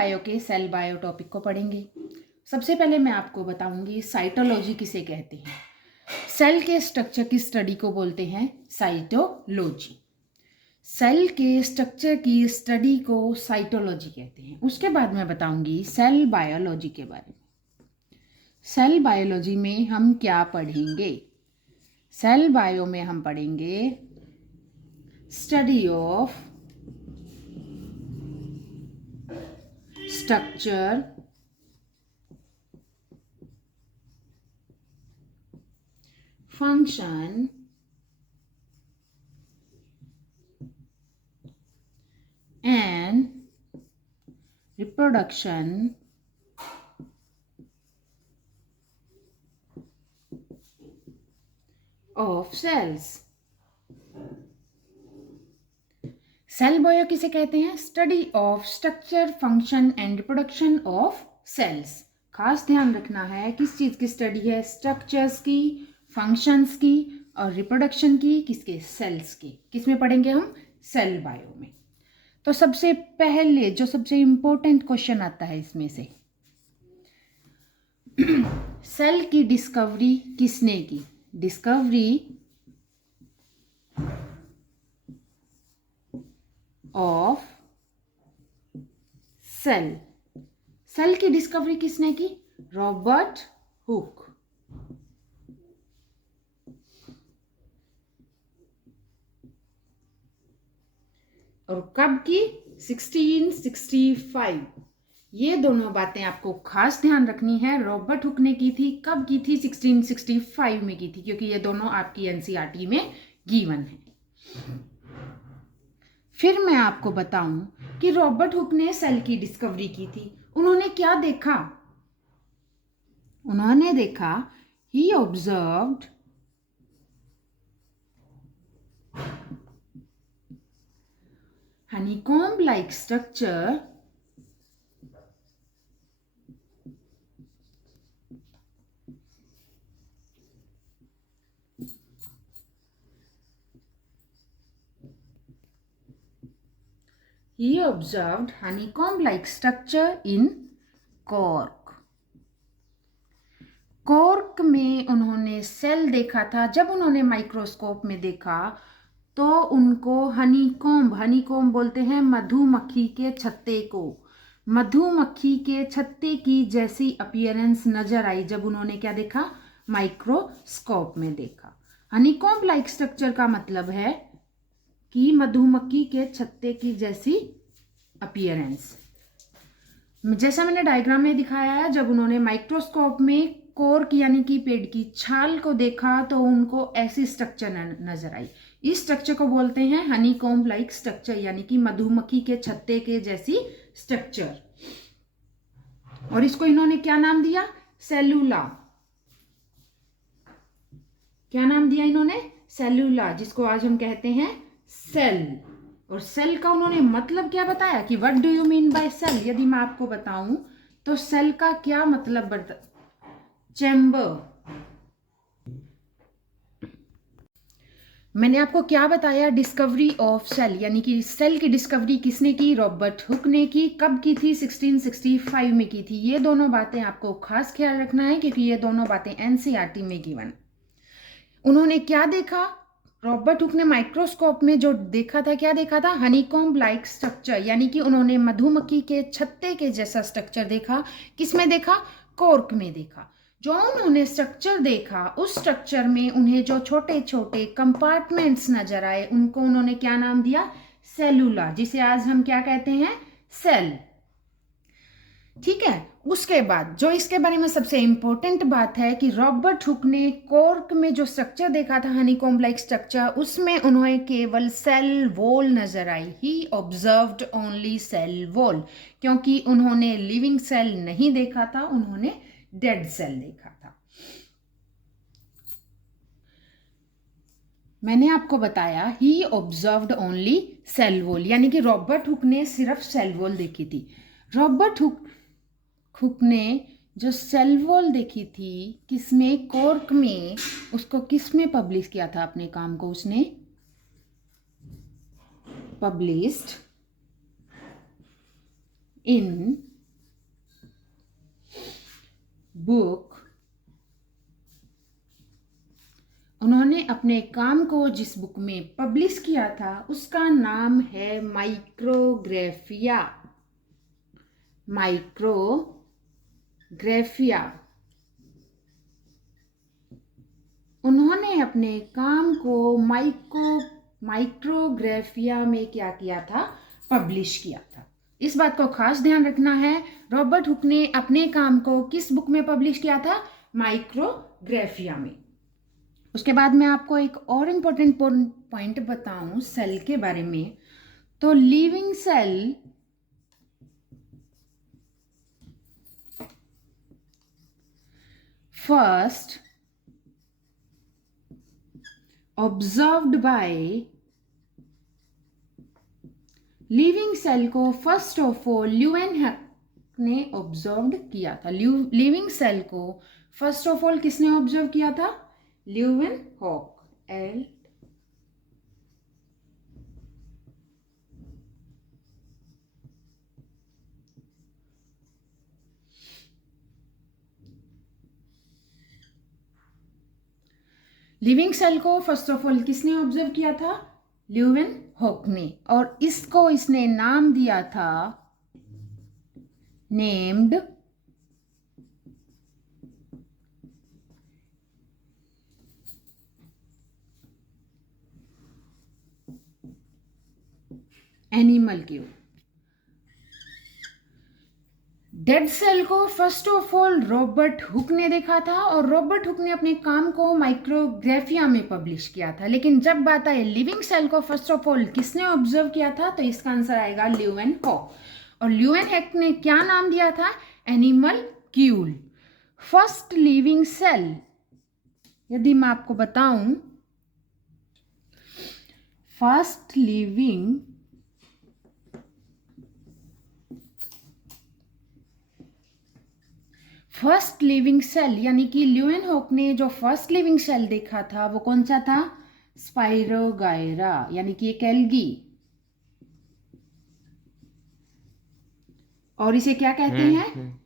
Bio के cell bio topic को पढ़ेंगे। सबसे पहले मैं आपको बताऊंगी साइटोलॉजी किसे कहते हैं। सेल के स्ट्रक्चर की स्टडी को बोलते हैं साइटोलॉजी। सेल के स्ट्रक्चर की स्टडी को साइटोलॉजी कहते हैं। उसके बाद मैं बताऊंगी सेल बायोलॉजी के बारे में। सेल बायोलॉजी में हम क्या पढ़ेंगे? सेल बायो में हम पढ़ेंगे study of structure, function and reproduction of cells। Cell bio किसे कहते हैं? Study of structure, function and reproduction of cells. खास ध्यान रखना है किस चीज की स्टडी है? स्ट्रक्चर्स की, फंक्शंस की और रिप्रोडक्शन की। किसके? सेल्स की। किस में पढ़ेंगे हम? सेल बायो में। तो सबसे पहले जो सबसे इंपॉर्टेंट क्वेश्चन आता है इसमें से, सेल की डिस्कवरी किसने की? Discovery of cell. सेल की डिस्कवरी किसने की? Robert Hooke. और कब की? 1665। ये दोनों बातें आपको खास ध्यान रखनी है। रॉबर्ट हुक ने की थी। कब की थी? 1665 में की थी, क्योंकि ये दोनों आपकी एनसीईआरटी में गिवन है। फिर मैं आपको बताऊं कि रॉबर्ट हुक ने सेल की डिस्कवरी की थी। उन्होंने क्या देखा? उन्होंने देखा, he observed honeycomb like structure in cork। Cork में उन्होंने सेल देखा था। जब उन्होंने माइक्रोस्कोप में देखा तो उनको हनीकॉम्ब बोलते हैं मधुमक्खी के छत्ते को। मधुमक्खी के छत्ते की जैसी अपीयरेंस नजर आई जब उन्होंने क्या देखा? माइक्रोस्कोप में देखा। हनीकॉम्ब लाइक स्ट्रक्चर का मतलब है कि मधुमक्खी के छत्ते की जैसी अपीयरेंस। जैसा मैंने डायग्राम में दिखाया है, जब उन्होंने माइक्रोस्कोप में कॉर्क यानी कि पेड़ की छाल को देखा तो उनको ऐसी स्ट्रक्चर नजर आई। इस स्ट्रक्चर को बोलते हैं हनीकॉम्ब लाइक स्ट्रक्चर, यानी कि मधुमक्खी के छत्ते के जैसी स्ट्रक्चर। और इसको इन्होंने क्या नाम दिया? सेलुला। क्या नाम दिया इन्होंने? सेलुला, जिसको आज हम कहते हैं सेल। और सेल का उन्होंने मतलब क्या बताया कि what do you mean by cell. यदि मैं आपको बताऊं तो सेल का क्या मतलब चैम्बर। मैंने आपको क्या बताया? डिस्कवरी ऑफ सेल, यानी कि सेल की डिस्कवरी किसने की? रॉबर्ट हुक ने की। कब की थी? 1665 में की थी। ये दोनों बातें आपको खास ख्याल रखना है, क्योंकि ये दोनों बातें एनसीईआरटी में गिवन। उन्होंने क्या देखा? रॉबर्ट हुक ने माइक्रोस्कोप में जो देखा था, क्या देखा था? हनीकॉम्ब लाइक स्ट्रक्चर, यानी कि उन्होंने मधुमक्खी के छत्ते के जैसा स्ट्रक्चर देखा। किसमें देखा? कॉर्क में देखा। जो उन्होंने स्ट्रक्चर देखा, उस स्ट्रक्चर में उन्हें जो छोटे छोटे कंपार्टमेंट्स नजर आए, उनको उन्होंने क्या नाम दिया? सेलुला, जिसे आज हम क्या कहते हैं? सेल। ठीक है। उसके बाद जो इसके बारे में सबसे इंपॉर्टेंट बात है कि रॉबर्ट हुक ने कॉर्क में जो स्ट्रक्चर देखा था, हनीकॉम्ब लाइक स्ट्रक्चर, उसमें उन्हें केवल सेल वॉल नजर आई। ही ऑब्जर्व्ड ओनली सेल वॉल, क्योंकि उन्होंने लिविंग सेल नहीं देखा था, उन्होंने डेड सेल देखा था। मैंने आपको बताया ही ऑब्जर्व्ड ओनली सेल वॉल, यानी कि रॉबर्ट हुक ने सिर्फ सेल वॉल देखी थी। रॉबर्ट हुक ने जो सेल वॉल देखी थी, किसमें? कॉर्क में। उसको किसमें पब्लिश किया था अपने काम को? उसने पब्लिश्ड इन बुक, उन्होंने अपने काम को जिस बुक में पब्लिश किया था उसका नाम है माइक्रोग्राफिया। माइक्रोग्राफिया। उन्होंने अपने काम को माइक्रोग्राफिया में क्या किया था? पब्लिश किया था। इस बात को खास ध्यान रखना है। रॉबर्ट हुक ने अपने काम को किस बुक में पब्लिश किया था? माइक्रोग्राफिया में। उसके बाद मैं आपको एक और इम्पोर्टेंट पॉइंट बताऊं सेल के बारे में। तो living cell first observed by, living cell को फर्स्ट ऑफ ऑल ल्यूवेनहॉक ने ऑब्जर्व किया था। लिविंग सेल को फर्स्ट ऑफ ऑल किसने ऑब्जर्व किया था? ल्यूवेनहॉक। एल लिविंग सेल को फर्स्ट ऑफ ऑल किसने ऑब्जर्व किया था? ल्यूवेनहॉक ने। और इसने नाम दिया था, named animalcule. Dead cell को first of all Robert Hooke ने देखा था और रॉबर्ट हुक ने अपने काम को माइक्रोग्राफिया में पब्लिश किया था। लेकिन जब बात आए लिविंग सेल को फर्स्ट ऑफ ऑल किसने ऑब्जर्व किया था, तो इसका आंसर आएगा ल्यूवेनहॉक। और ल्यूवेनहॉक ने क्या नाम दिया था? Animal Kiul. First living cell, यदि मैं आपको बताऊं, फर्स्ट लिविंग सेल यानी कि ल्यूवेनहॉक ने जो फर्स्ट लिविंग सेल देखा था वो कौन सा था? स्पाइरोगायरा, यानी कि एक एल्गी। और इसे क्या कहते हैं?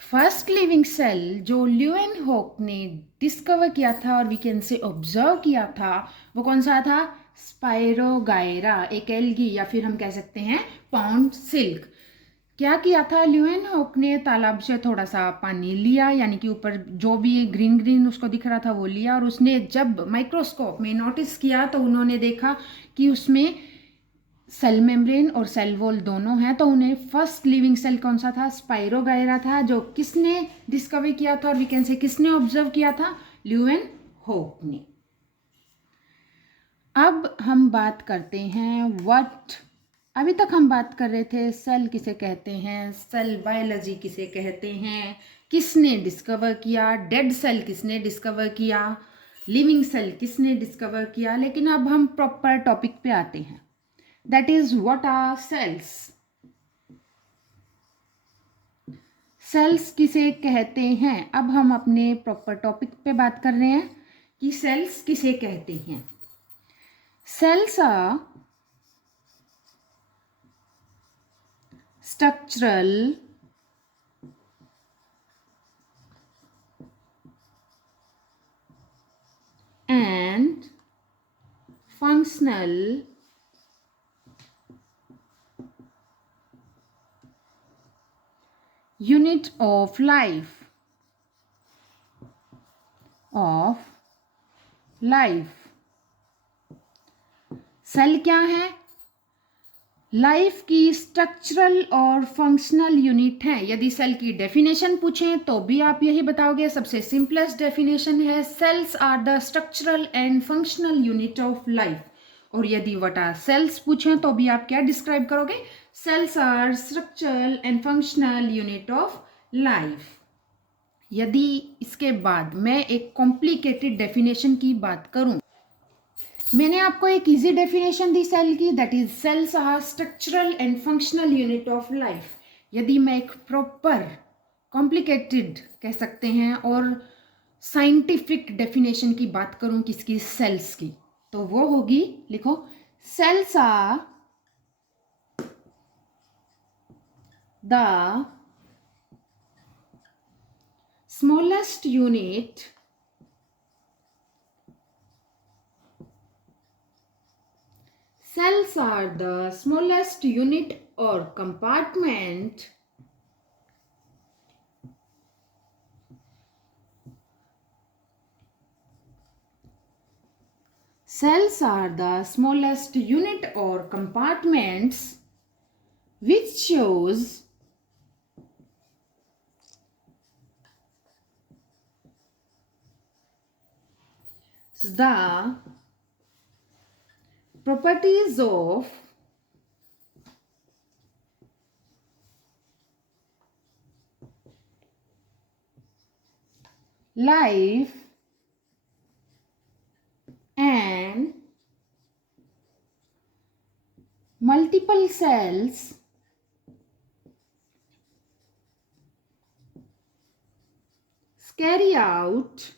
फर्स्ट लिविंग सेल जो ल्यूवेनहॉक ने डिस्कवर किया था और वी कैन से ऑब्जर्व किया था वो कौन सा था? स्पाइरोगायरा, एक एल्गी, या फिर हम कह सकते हैं पाउंड सिल्क। क्या किया था? ल्यूवेनहॉक ने तालाब से थोड़ा सा पानी लिया, यानी कि ऊपर जो भी ग्रीन ग्रीन उसको दिख रहा था वो लिया, और उसने जब माइक्रोस्कोप में नोटिस किया तो उन्होंने देखा कि उसमें सेल मेम्ब्रेन और सेल वॉल दोनों हैं। तो उन्हें फर्स्ट लिविंग सेल कौन सा था? स्पाइरोगायरा था, जो किसने डिस्कवर किया था और वी कैन से किसने ऑब्जर्व किया था? ल्यूवेनहॉक ने। अब हम बात करते हैं अभी तक हम बात कर रहे थे सेल किसे कहते हैं, सेल बायोलॉजी किसे कहते हैं, किसने डिस्कवर किया, डेड सेल किसने डिस्कवर किया, लिविंग सेल किसने डिस्कवर किया। लेकिन अब हम प्रॉपर टॉपिक पे आते हैं, that is what are cells. Cells किसे कहते हैं? अब हम अपने प्रॉपर टॉपिक पे बात कर रहे हैं कि सेल्स किसे कहते हैं। Cells are structural and functional unit of life. Cell क्या है? लाइफ की स्ट्रक्चरल और फंक्शनल यूनिट है। यदि सेल की डेफिनेशन पूछें तो भी आप यही बताओगे, सबसे सिंपलेस्ट डेफिनेशन है cells are the structural and functional unit of life. और यदि व्हाट आर सेल्स पूछें तो भी आप क्या डिस्क्राइब करोगे? Cells are structural and functional unit of life. यदि इसके बाद मैं एक कॉम्प्लिकेटेड डेफिनेशन की बात करूं, मैंने आपको एक इजी डेफिनेशन दी सेल की, that is cells are structural and functional unit of life. यदि मैं एक प्रॉपर कॉम्प्लिकेटेड कह सकते हैं और साइंटिफिक डेफिनेशन की बात करूं किसकी? सेल्स की, तो वो होगी, लिखो, cells are the smallest unit cells are the smallest unit or compartment cells are the smallest unit or compartments which shows the properties of life and multiple cells carry out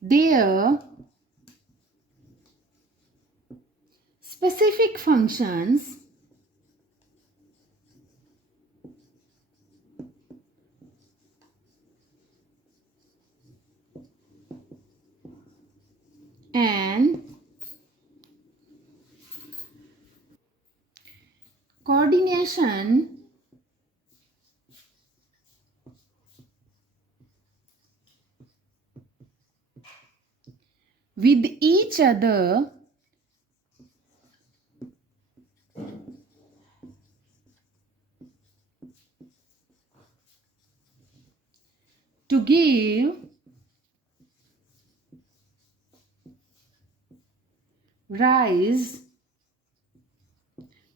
their specific functions and coordination with each other to give rise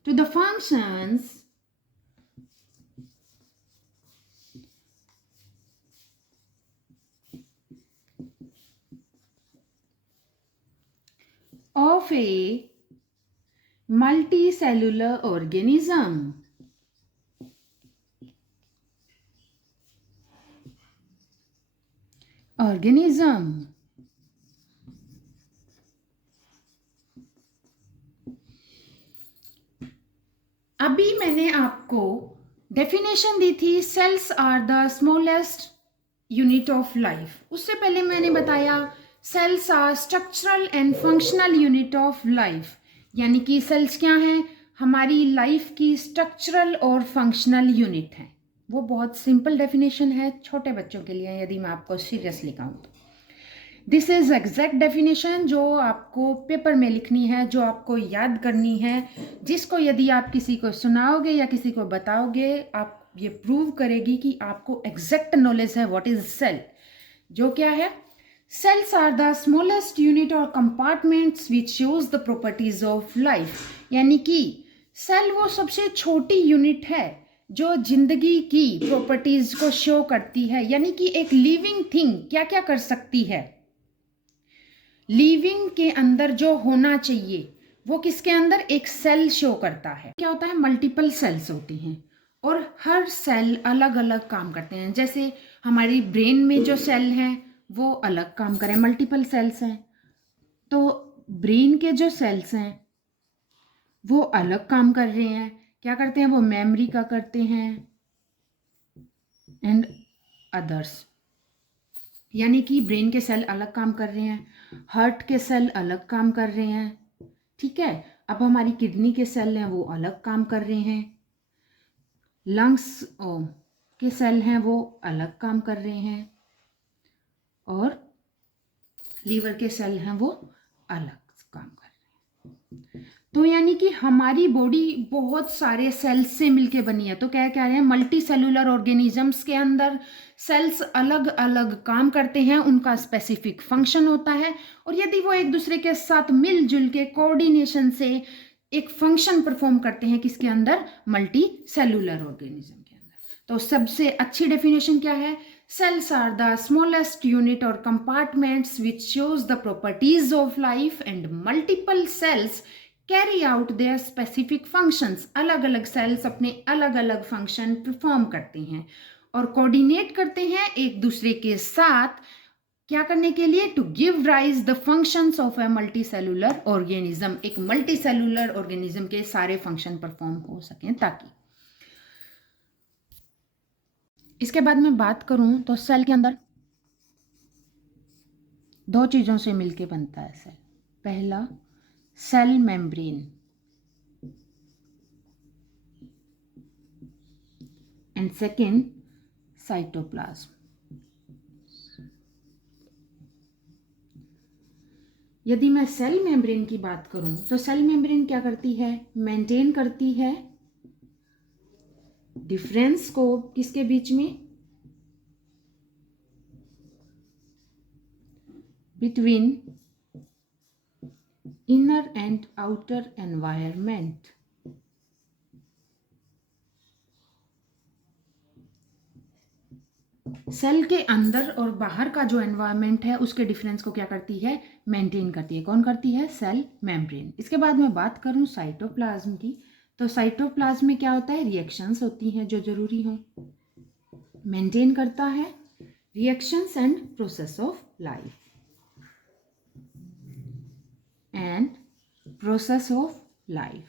to the functions of a multicellular organism. अभी मैंने आपको definition दी थी cells are the smallest unit of life. उससे पहले मैंने बताया cells are structural and functional unit of life, यानी कि सेल्स क्या हैं, हमारी लाइफ की स्ट्रक्चरल और फंक्शनल यूनिट है। वो बहुत सिंपल डेफिनेशन है छोटे बच्चों के लिए, यदि मैं आपको सीरियसली कहूँ तो दिस इज एग्जैक्ट डेफिनेशन जो आपको पेपर में लिखनी है, जो आपको याद करनी है, जिसको यदि आप किसी को सुनाओगे या किसी को बताओगे आप ये प्रूव करेगी कि आपको एग्जैक्ट नॉलेज है व्हाट इज सेल। जो क्या है, cells are the smallest unit और compartments which shows the properties of life, यानी कि सेल वो सबसे छोटी यूनिट है जो जिंदगी की प्रॉपर्टीज को शो करती है, यानी कि एक लिविंग थिंग क्या क्या कर सकती है, लिविंग के अंदर जो होना चाहिए वो किसके अंदर, एक सेल शो करता है। क्या होता है, मल्टीपल सेल्स होती हैं और हर सेल अलग अलग काम करते हैं। जैसे हमारी ब्रेन में जो सेल हैं वो अलग काम करें, मल्टीपल सेल्स हैं, तो ब्रेन के जो सेल्स हैं वो अलग काम कर रहे हैं। क्या करते हैं, वो मेमोरी का करते हैं एंड अदर्स, यानी कि ब्रेन के सेल अलग काम कर रहे हैं, हार्ट के सेल अलग काम कर रहे हैं, ठीक है। अब हमारी किडनी के सेल हैं वो अलग काम कर रहे हैं, लंग्स के सेल हैं वो अलग काम कर रहे हैं और लीवर के सेल हैं वो अलग काम कर रहे हैं। तो यानी कि हमारी बॉडी बहुत सारे सेल्स से मिलके बनी है। तो क्या कह रहे हैं, मल्टी सेलुलर ऑर्गेनिजम्स के अंदर सेल्स अलग अलग काम करते हैं, उनका स्पेसिफिक फंक्शन होता है और यदि वो एक दूसरे के साथ मिलजुल के कोऑर्डिनेशन से एक फंक्शन परफॉर्म करते हैं किसके अंदर, मल्टी सेलुलर ऑर्गेनिज्म के अंदर। तो सबसे अच्छी डेफिनेशन क्या है, cells are the smallest unit और compartments which shows the properties of life and multiple cells carry out their specific functions. अलग अलग सेल्स अपने अलग अलग फंक्शन परफॉर्म करते हैं और कोऑर्डिनेट करते हैं एक दूसरे के साथ क्या करने के लिए? To give rise the functions of a multi cellular organism, एक मल्टी सेलुलर ऑर्गेनिज्म के सारे फंक्शन परफॉर्म हो सकें ताकि। इसके बाद मैं बात करूं तो सेल के अंदर दो चीजों से मिलके बनता है सेल। पहला cell membrane and second cytoplasm. यदि मैं सेल मेम्ब्रेन की बात करूं तो सेल मेम्ब्रेन क्या करती है? मेंटेन करती है डिफरेंस को किसके बीच में? Between inner and outer environment. Cell के अंदर और बाहर का जो एनवायरनमेंट है उसके डिफरेंस को क्या करती है? मेंटेन करती है। कौन करती है? Cell membrane. इसके बाद मैं बात करूं साइटोप्लाज्म की, तो साइटोप्लाज्म में क्या होता है? रिएक्शंस होती हैं जो जरूरी हो। मेंटेन करता है reactions and process of life and process of life.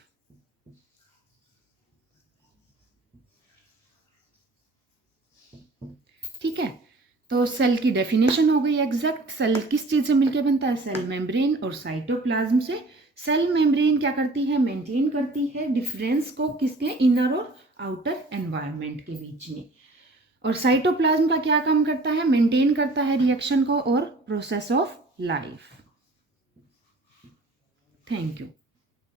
ठीक है, तो सेल की डेफिनेशन हो गई एग्जैक्ट। सेल किस चीज से मिलकर बनता है? सेल मेम्ब्रेन और साइटोप्लाज्म से। सेल मेम्ब्रेन क्या करती है? मेंटेन करती है डिफरेंस को किसके? इनर और आउटर एनवायरनमेंट के बीच में। और साइटोप्लाज्म का क्या काम करता है? मेंटेन करता है रिएक्शन को और process of life. Thank you.